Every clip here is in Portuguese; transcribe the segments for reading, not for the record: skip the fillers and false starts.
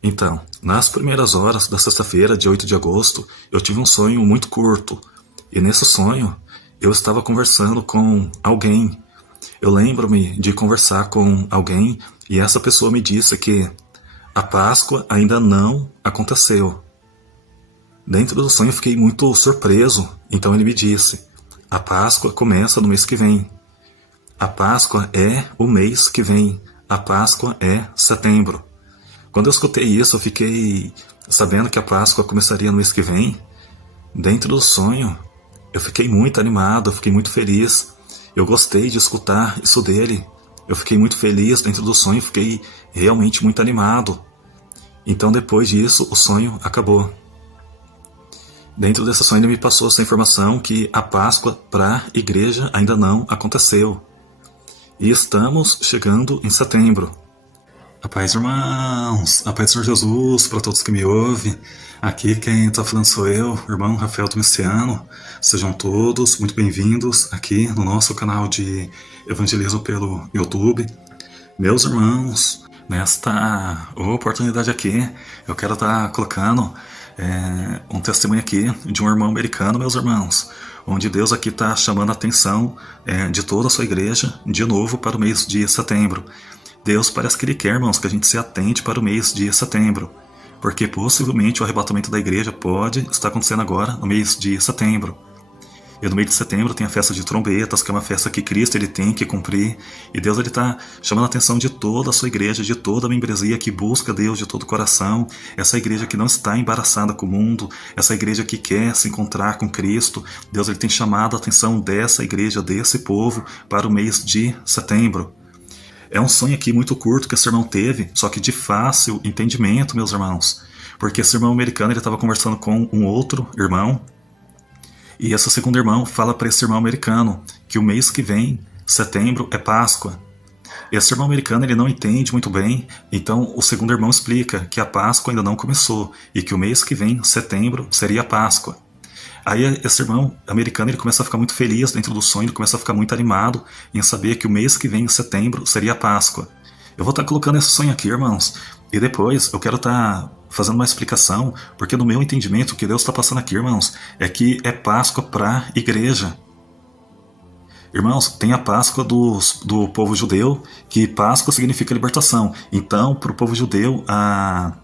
Então, nas primeiras horas da sexta-feira, dia 8 de agosto, eu tive um sonho muito curto. E nesse sonho, eu estava conversando com alguém. Eu lembro-me de conversar com alguém e essa pessoa me disse que a Páscoa ainda não aconteceu. Dentro do sonho eu fiquei muito surpreso, então ele me disse: a Páscoa começa no mês que vem. A Páscoa é o mês que vem. A Páscoa é setembro. Quando eu escutei isso, eu fiquei sabendo que a Páscoa começaria no mês que vem. Dentro do sonho, eu fiquei muito animado, eu fiquei muito feliz. Eu gostei de escutar isso dele. Eu fiquei muito feliz dentro do sonho, fiquei realmente muito animado. Então depois disso, o sonho acabou. Dentro desse sonho ele me passou essa informação que a Páscoa para a igreja ainda não aconteceu. E estamos chegando em setembro. A paz, irmãos, a paz do Senhor Jesus para todos que me ouvem. Aqui quem está falando sou eu, irmão Rafael Domiciano. Sejam todos muito bem-vindos aqui no nosso canal de evangelismo pelo YouTube. Meus irmãos, nesta oportunidade aqui, eu quero estar colocando um testemunho aqui de um irmão americano, meus irmãos, onde Deus aqui está chamando a atenção de toda a sua igreja de novo para o mês de setembro. Deus parece que Ele quer, irmãos, que a gente se atente para o mês de setembro, porque possivelmente o arrebatamento da igreja pode estar acontecendo agora no mês de setembro. E no mês de setembro tem a festa de trombetas, que é uma festa que Cristo ele tem que cumprir, e Deus está chamando a atenção de toda a sua igreja, de toda a membresia que busca Deus de todo o coração, essa igreja que não está embaraçada com o mundo, essa igreja que quer se encontrar com Cristo. Deus ele tem chamado a atenção dessa igreja, desse povo, para o mês de setembro. É um sonho aqui muito curto que esse irmão teve, só que de fácil entendimento, meus irmãos. Porque esse irmão americano ele estava conversando com um outro irmão, e esse segundo irmão fala para esse irmão americano que o mês que vem, setembro, é Páscoa. Esse irmão americano ele não entende muito bem, então o segundo irmão explica que a Páscoa ainda não começou, e que o mês que vem, setembro, seria a Páscoa. Aí esse irmão americano ele começa a ficar muito feliz dentro do sonho, ele começa a ficar muito animado em saber que o mês que vem, em setembro, seria a Páscoa. Eu vou estar colocando esse sonho aqui, irmãos, e depois eu quero estar fazendo uma explicação, porque no meu entendimento o que Deus está passando aqui, irmãos, é que é Páscoa para a igreja. Irmãos, tem a Páscoa do povo judeu, que Páscoa significa libertação. Então, para o povo judeu, há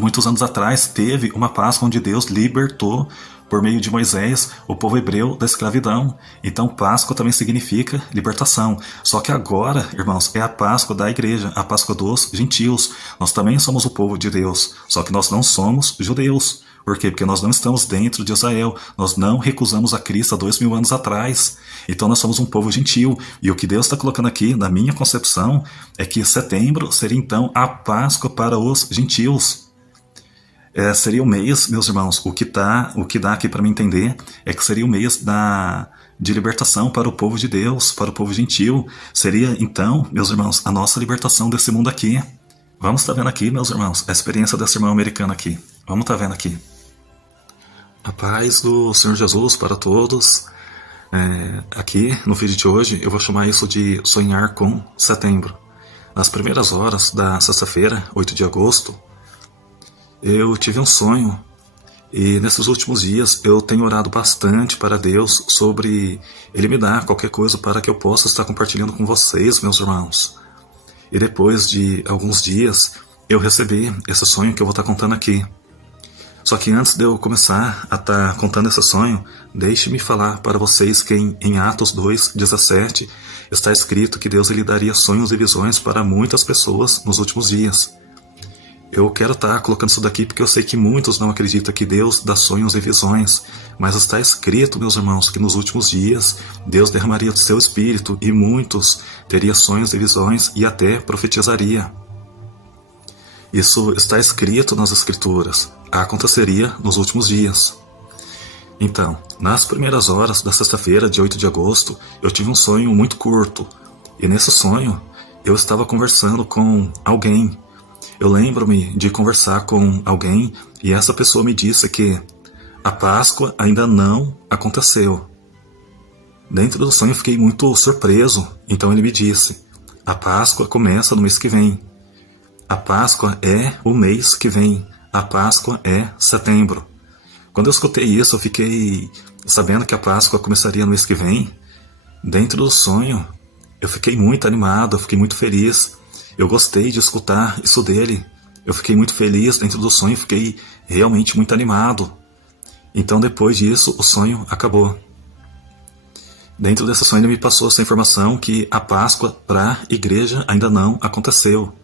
muitos anos atrás, teve uma Páscoa onde Deus libertou, por meio de Moisés, o povo hebreu da escravidão. Então Páscoa também significa libertação. Só que agora, irmãos, é a Páscoa da igreja, a Páscoa dos gentios. Nós também somos o povo de Deus, só que nós não somos judeus. Por quê? Porque nós não estamos dentro de Israel. Nós não recusamos a Cristo há 2000 anos atrás. Então nós somos um povo gentil. E o que Deus está colocando aqui, na minha concepção, é que setembro seria então a Páscoa para os gentios. Seria o mês, meus irmãos, o que dá aqui para me entender é que seria o mês de libertação para o povo de Deus, para o povo gentil. Seria então, meus irmãos, a nossa libertação desse mundo aqui. Vamos estar vendo aqui, meus irmãos, a experiência desse irmão americano aqui. Vamos estar vendo aqui. A paz do Senhor Jesus para todos. Aqui no vídeo de hoje eu vou chamar isso de sonhar com setembro. Nas primeiras horas da sexta-feira, 8 de agosto, eu tive um sonho, e nesses últimos dias eu tenho orado bastante para Deus sobre Ele me dar qualquer coisa para que eu possa estar compartilhando com vocês, meus irmãos. E depois de alguns dias eu recebi esse sonho que eu vou estar contando aqui. Só que antes de eu começar a estar contando esse sonho, deixe-me falar para vocês que em Atos 2:17 está escrito que Deus ele daria sonhos e visões para muitas pessoas nos últimos dias. Eu quero estar colocando isso daqui porque eu sei que muitos não acreditam que Deus dá sonhos e visões, mas está escrito, meus irmãos, que nos últimos dias Deus derramaria do seu espírito e muitos teriam sonhos e visões e até profetizaria. Isso está escrito nas Escrituras, aconteceria nos últimos dias. Então, nas primeiras horas da sexta-feira, de 8 de agosto, eu tive um sonho muito curto, e nesse sonho eu estava conversando com alguém. Eu lembro-me de conversar com alguém e essa pessoa me disse que a Páscoa ainda não aconteceu. Dentro do sonho eu fiquei muito surpreso, então ele me disse: a Páscoa começa no mês que vem. A Páscoa é o mês que vem. A Páscoa é setembro. Quando eu escutei isso, eu fiquei sabendo que a Páscoa começaria no mês que vem. Dentro do sonho, eu fiquei muito animado, eu fiquei muito feliz. Eu gostei de escutar isso dele. Eu fiquei muito feliz dentro do sonho, fiquei realmente muito animado. Então depois disso, o sonho acabou. Dentro desse sonho ele me passou essa informação que a Páscoa para a igreja ainda não aconteceu.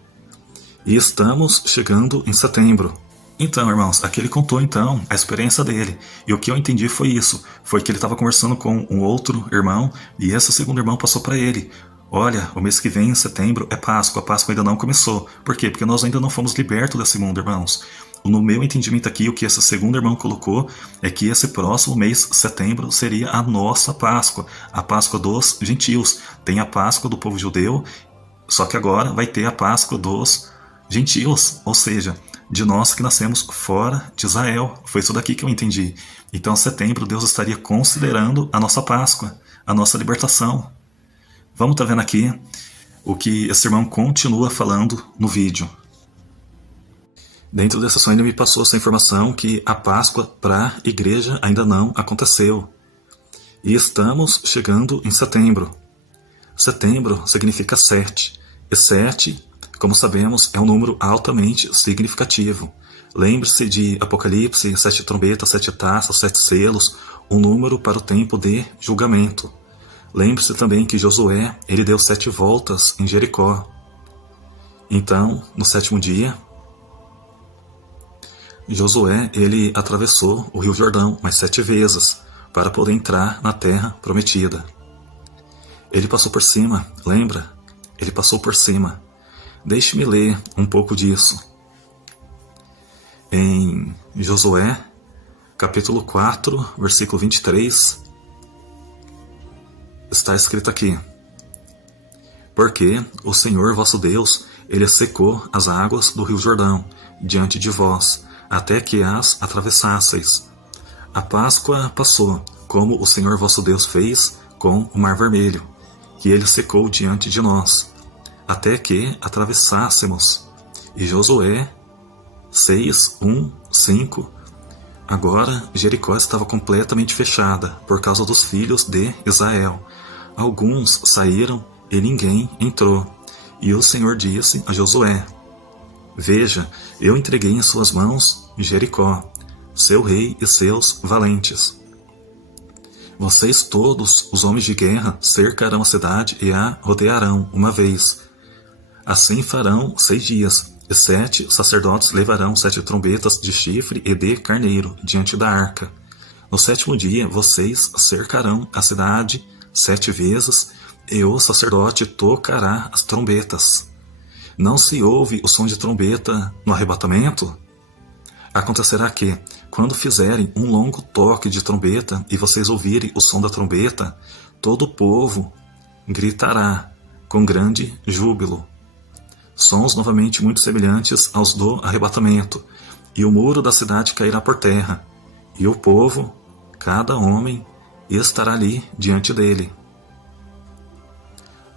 E estamos chegando em setembro. Então, irmãos, aqui ele contou então a experiência dele. E o que eu entendi foi isso. Foi que ele estava conversando com um outro irmão e esse segundo irmão passou para ele: olha, o mês que vem, em setembro, é Páscoa. A Páscoa ainda não começou. Por quê? Porque nós ainda não fomos libertos desse mundo, irmãos. No meu entendimento aqui, o que esse segundo irmão colocou é que esse próximo mês, setembro, seria a nossa Páscoa. A Páscoa dos gentios. Tem a Páscoa do povo judeu, só que agora vai ter a Páscoa dos gentios, ou seja, de nós que nascemos fora de Israel. Foi isso daqui que eu entendi. Então, em setembro, Deus estaria considerando a nossa Páscoa, a nossa libertação. Vamos estar vendo aqui o que esse irmão continua falando no vídeo. Dentro dessa sonho ele me passou essa informação que a Páscoa para a igreja ainda não aconteceu. E estamos chegando em setembro. Setembro significa 7. E 7, como sabemos, é um número altamente significativo. Lembre-se de Apocalipse, 7 trombetas, 7 taças, 7 selos, um número para o tempo de julgamento. Lembre-se também que Josué, ele deu 7 voltas em Jericó. Então, no 7º dia, Josué, ele atravessou o Rio Jordão mais 7 vezes para poder entrar na terra prometida. Ele passou por cima, lembra? Ele passou por cima. Deixe-me ler um pouco disso. Em Josué, capítulo 4, versículo 23, está escrito aqui: porque o Senhor vosso Deus, ele secou as águas do Rio Jordão diante de vós, até que as atravessasseis. A Páscoa passou, como o Senhor vosso Deus fez com o Mar Vermelho, que ele secou diante de nós, até que atravessássemos. E Josué 6, 1, 5. Agora Jericó estava completamente fechada por causa dos filhos de Israel. Alguns saíram e ninguém entrou. E o Senhor disse a Josué: veja, eu entreguei em suas mãos Jericó, seu rei e seus valentes. Vocês todos, os homens de guerra, cercarão a cidade e a rodearão uma vez. Assim farão 6 dias, e 7 sacerdotes levarão 7 trombetas de chifre e de carneiro diante da arca. No 7º dia vocês cercarão a cidade 7 vezes, e o sacerdote tocará as trombetas. Não se ouve o som de trombeta no arrebatamento? Acontecerá que, quando fizerem um longo toque de trombeta e vocês ouvirem o som da trombeta, todo o povo gritará com grande júbilo. Sons novamente muito semelhantes aos do arrebatamento, e o muro da cidade cairá por terra, e o povo, cada homem, estará ali diante dele.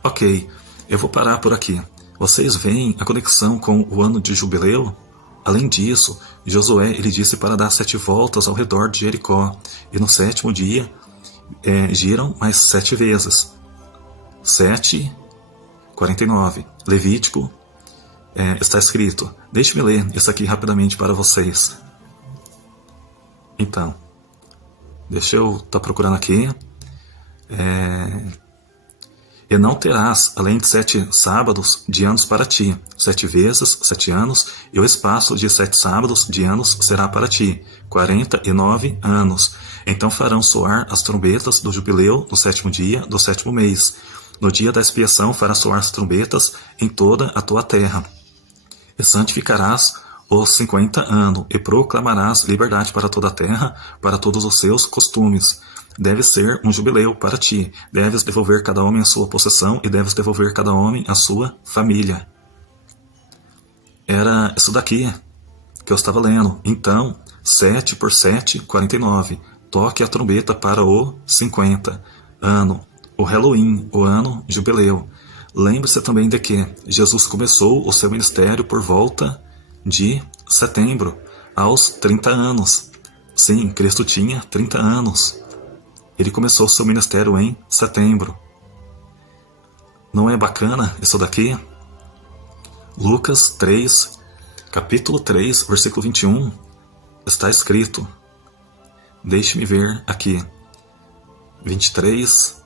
Ok, eu vou parar por aqui. Vocês veem a conexão com o ano de jubileu? Além disso, Josué ele disse para dar 7 voltas ao redor de Jericó, e no 7º dia giram mais 7 vezes. 7, 49. Levítico, está escrito. Deixe-me ler isso aqui rapidamente para vocês. Então, deixa eu estar procurando aqui. E não terás, além de 7 sábados de anos para ti, 7 vezes 7 anos, e o espaço de 7 sábados de anos será para ti, 49 anos. Então farão soar as trombetas do jubileu no 7º dia do 7º mês. No dia da expiação farás soar as trombetas em toda a tua terra. E santificarás os 50 anos, e proclamarás liberdade para toda a terra, para todos os seus costumes. Deve ser um jubileu para ti. Deves devolver cada homem a sua possessão, e deves devolver cada homem a sua família. Era isso daqui que eu estava lendo. Então, 7 por 7, 49. Toque a trombeta para o 50 ano, o Halloween, o ano jubileu. Lembre-se também de que Jesus começou o seu ministério por volta de setembro, aos 30 anos. Sim, Cristo tinha 30 anos. Ele começou seu ministério em setembro. Não é bacana isso daqui? Lucas 3, capítulo 3, versículo 21, está escrito. Deixe-me ver aqui. 23.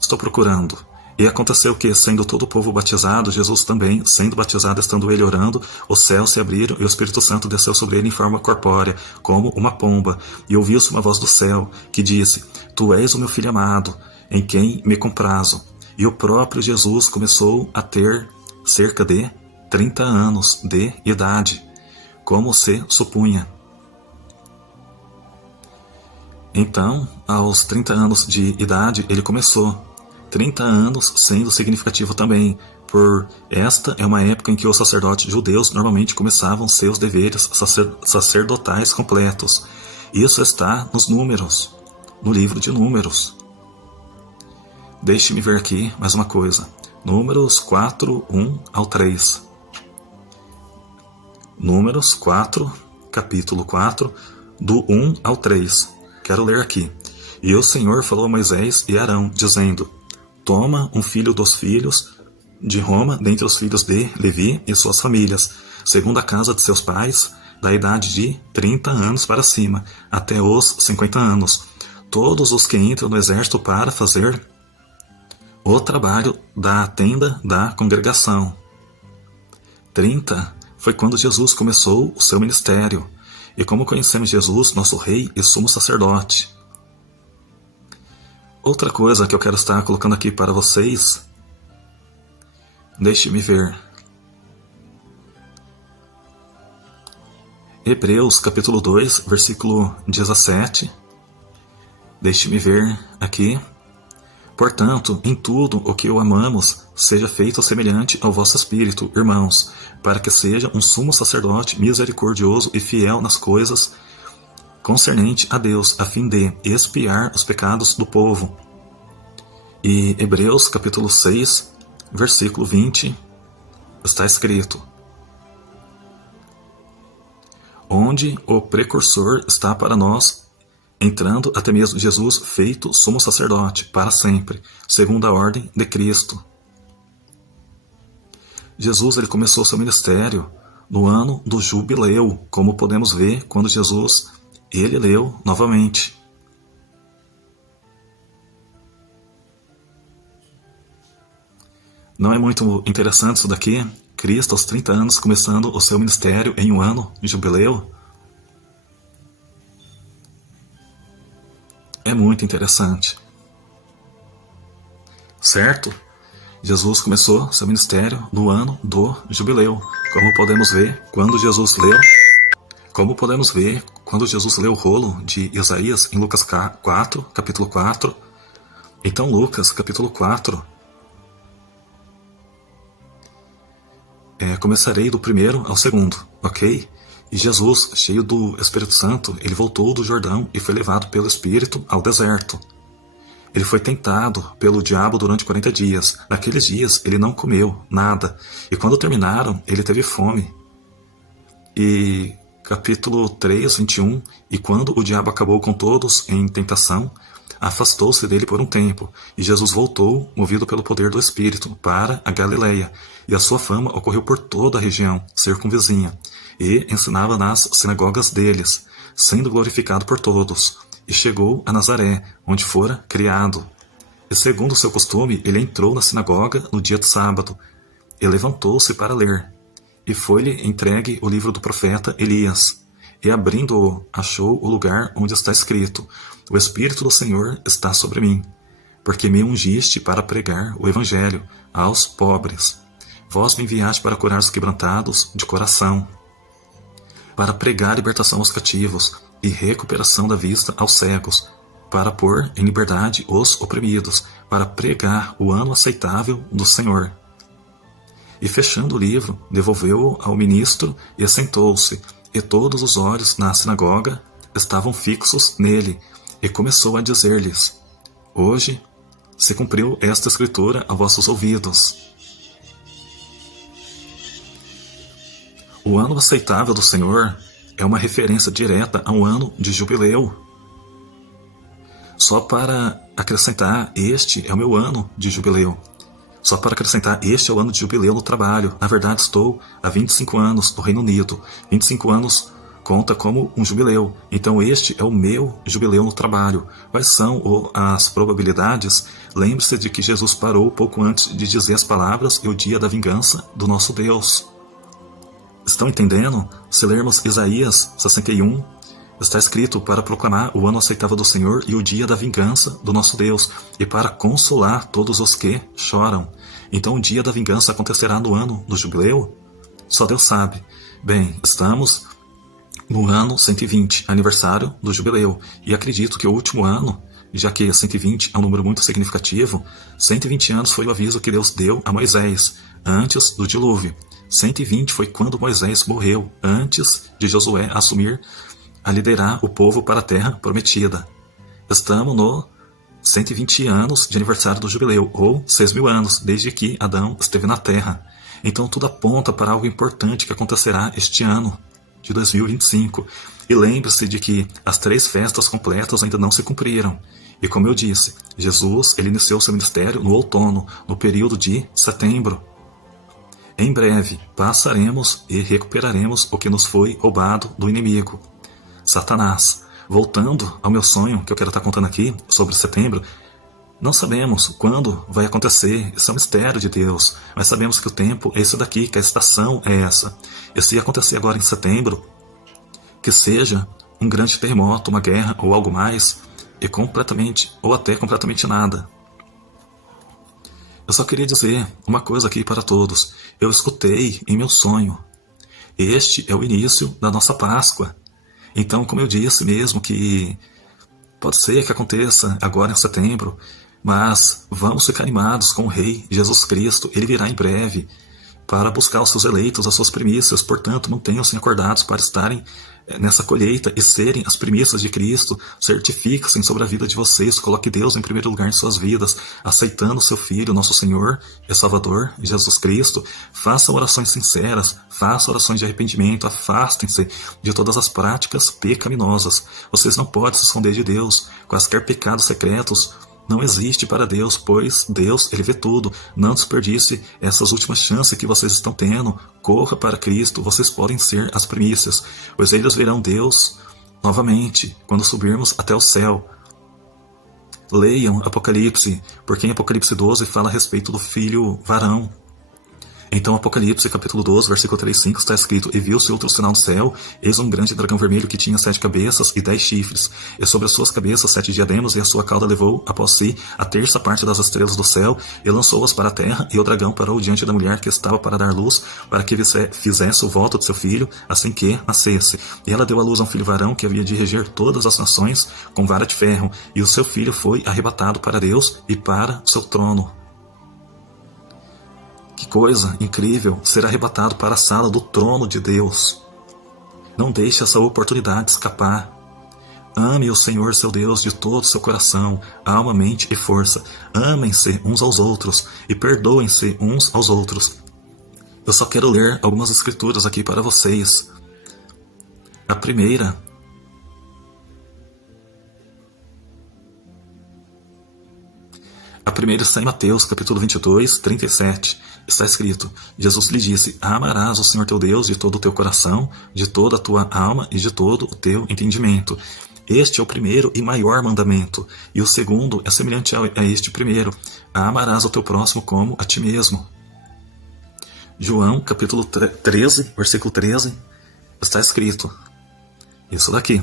Estou procurando. E aconteceu que, sendo todo o povo batizado, Jesus também, sendo batizado, estando ele orando, os céus se abriram e o Espírito Santo desceu sobre ele em forma corpórea, como uma pomba. E ouviu-se uma voz do céu, que disse: Tu és o meu filho amado, em quem me comprazo. E o próprio Jesus começou a ter cerca de 30 anos de idade, como se supunha. Então, aos 30 anos de idade, ele começou. 30 anos sendo significativo também, por esta é uma época em que os sacerdotes judeus normalmente começavam seus deveres sacerdotais completos. Isso está nos Números, no livro de Números. Deixe-me ver aqui mais uma coisa. Números 4, 1 ao 3. Números 4, capítulo 4, do 1 ao 3. Quero ler aqui. E o Senhor falou a Moisés e Arão, dizendo: Toma um filho dos filhos de Roma, dentre os filhos de Levi e suas famílias, segundo a casa de seus pais, da idade de 30 anos para cima, até os 50 anos. Todos os que entram no exército para fazer o trabalho da tenda da congregação. 30 foi quando Jesus começou o seu ministério. E como conhecemos Jesus, nosso rei e sumo sacerdote. Outra coisa que eu quero estar colocando aqui para vocês, deixe-me ver. Hebreus capítulo 2, versículo 17. Deixe-me ver aqui. Portanto, em tudo o que o amamos, seja feito semelhante ao vosso espírito, irmãos, para que seja um sumo sacerdote misericordioso e fiel nas coisas concernente a Deus, a fim de expiar os pecados do povo. E Hebreus capítulo 6, versículo 20, está escrito: onde o precursor está para nós, entrando até mesmo Jesus feito sumo sacerdote para sempre, segundo a ordem de Cristo. Jesus ele começou seu ministério no ano do jubileu, como podemos ver quando Jesus ele leu novamente. Não é muito interessante isso daqui? Cristo aos 30 anos começando o seu ministério em um ano de jubileu? É muito interessante. Certo? Jesus começou seu ministério no ano do jubileu. Como podemos ver quando Jesus leu o rolo de Isaías em Lucas 4, capítulo 4. Então Lucas, capítulo 4, começarei do primeiro ao segundo, ok? E Jesus, cheio do Espírito Santo, ele voltou do Jordão e foi levado pelo Espírito ao deserto. Ele foi tentado pelo diabo durante 40 dias. Naqueles dias ele não comeu nada. E quando terminaram, ele teve fome. E capítulo 3, 21. E quando o diabo acabou com todos em tentação, afastou-se dele por um tempo. E Jesus voltou, movido pelo poder do Espírito, para a Galileia. E a sua fama ocorreu por toda a região circunvizinha. E ensinava nas sinagogas deles, sendo glorificado por todos. E chegou a Nazaré, onde fora criado. E segundo o seu costume, ele entrou na sinagoga no dia de sábado, e levantou-se para ler. E foi-lhe entregue o livro do profeta Elias. E abrindo-o, achou o lugar onde está escrito: O Espírito do Senhor está sobre mim, porque me ungiste para pregar o Evangelho aos pobres. Vós me enviaste para curar os quebrantados de coração, para pregar libertação aos cativos e recuperação da vista aos cegos, para pôr em liberdade os oprimidos, para pregar o ano aceitável do Senhor. E fechando o livro, devolveu-o ao ministro e sentou-se, e todos os olhos na sinagoga estavam fixos nele, e começou a dizer-lhes: Hoje se cumpriu esta escritura a vossos ouvidos. O ano aceitável do Senhor é uma referência direta ao ano de jubileu. Só para acrescentar, este é o meu ano de jubileu. Só para acrescentar, este é o ano de jubileu no trabalho. Na verdade, estou há 25 anos no Reino Unido. 25 anos conta como um jubileu. Então, este é o meu jubileu no trabalho. Quais são as probabilidades? Lembre-se de que Jesus parou pouco antes de dizer as palavras e o dia da vingança do nosso Deus. Estão entendendo? Se lermos Isaías 61, está escrito para proclamar o ano aceitável do Senhor e o dia da vingança do nosso Deus, e para consolar todos os que choram. Então o dia da vingança acontecerá no ano do jubileu? Só Deus sabe. Bem, estamos no ano 120, aniversário do jubileu, e acredito que o último ano, já que 120 é um número muito significativo, 120 anos foi o aviso que Deus deu a Moisés, antes do dilúvio. 120 foi quando Moisés morreu, antes de Josué assumir a liderar o povo para a terra prometida. Estamos no 120 anos de aniversário do jubileu, ou 6.000 anos, desde que Adão esteve na terra. Então tudo aponta para algo importante que acontecerá este ano, de 2025. E lembre-se de que as 3 festas completas ainda não se cumpriram. E como eu disse, Jesus ele iniciou seu ministério no outono, no período de setembro. Em breve, passaremos e recuperaremos o que nos foi roubado do inimigo, Satanás. Voltando ao meu sonho que eu quero estar contando aqui sobre setembro, não sabemos quando vai acontecer, isso é um mistério de Deus, mas sabemos que o tempo é esse daqui, que a estação é essa. E se acontecer agora em setembro, que seja um grande terremoto, uma guerra ou algo mais, e completamente, ou até completamente nada. Eu só queria dizer uma coisa aqui para todos. Eu escutei em meu sonho. Este é o início da nossa Páscoa. Então, como eu disse mesmo, que pode ser que aconteça agora em setembro, mas vamos ficar animados com o Rei Jesus Cristo. Ele virá em breve para buscar os seus eleitos, as suas primícias. Portanto, mantenham-se acordados para estarem nessa colheita e serem as primícias de Cristo. Certifiquem-se sobre a vida de vocês, coloque Deus em primeiro lugar em suas vidas, aceitando o seu Filho, nosso Senhor e Salvador, Jesus Cristo. Façam orações sinceras, façam orações de arrependimento, afastem-se de todas as práticas pecaminosas. Vocês não podem se esconder de Deus. Quaisquer pecados secretos não existe para Deus, pois Deus, Ele vê tudo. Não desperdice essas últimas chances que vocês estão tendo. Corra para Cristo, vocês podem ser as primícias, pois eles verão Deus novamente quando subirmos até o céu. Leiam Apocalipse, porque em Apocalipse 12 fala a respeito do filho varão. Então, Apocalipse, capítulo 12, versículo 3 e 5, está escrito: E viu-se outro sinal no céu, eis um grande dragão vermelho que tinha 7 cabeças e 10 chifres, e sobre as suas cabeças 7 diademas, e a sua cauda levou após si a terça parte das estrelas do céu, e lançou-as para a terra, e o dragão parou diante da mulher que estava para dar luz, para que fizesse o voto de seu filho, assim que nascesse. E ela deu à luz a um filho varão que havia de reger todas as nações com vara de ferro, e o seu filho foi arrebatado para Deus e para o seu trono. Que coisa incrível ser arrebatado para a sala do trono de Deus. Não deixe essa oportunidade escapar. Ame o Senhor seu Deus de todo o seu coração, alma, mente e força. Amem-se uns aos outros e perdoem-se uns aos outros. Eu só quero ler algumas escrituras aqui para vocês. A primeira está em Mateus, capítulo 22, 37. Está escrito: Jesus lhe disse: Amarás o Senhor teu Deus de todo o teu coração, de toda a tua alma e de todo o teu entendimento. Este é o primeiro e maior mandamento, e o segundo é semelhante a este primeiro: amarás o teu próximo como a ti mesmo. João, capítulo 13, versículo 13, está escrito isso daqui.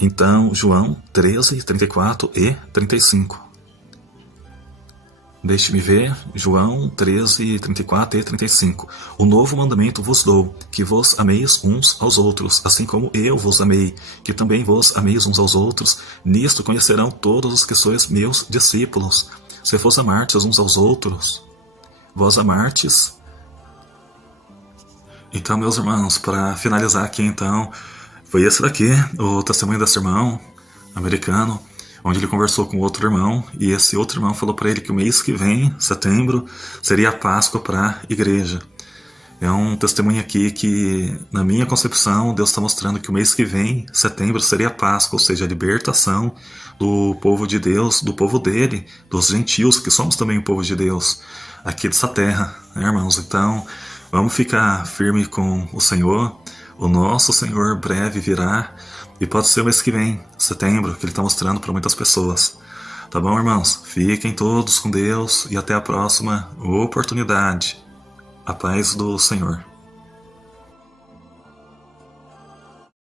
Então, João 13, 34 e 35. Deixe-me ver, João 13, 34 e 35. O novo mandamento vos dou, que vos ameis uns aos outros, assim como eu vos amei, que também vos ameis uns aos outros. Nisto conhecerão todos os que sois meus discípulos, se vos amardes uns aos outros. Vós amartes. Então, meus irmãos, para finalizar aqui, então, foi esse daqui, o testemunho desse irmão americano, onde ele conversou com outro irmão, e esse outro irmão falou para ele que o mês que vem, setembro, seria a Páscoa para a igreja. É um testemunho aqui que, na minha concepção, Deus está mostrando que o mês que vem, setembro, seria a Páscoa, ou seja, a libertação do povo de Deus, do povo dele, dos gentios, que somos também o povo de Deus, aqui dessa terra, né, irmãos? Então, vamos ficar firme com o Senhor. O nosso Senhor breve virá, e pode ser o mês que vem, setembro, que Ele está mostrando para muitas pessoas. Tá bom, irmãos? Fiquem todos com Deus e até a próxima oportunidade. A paz do Senhor.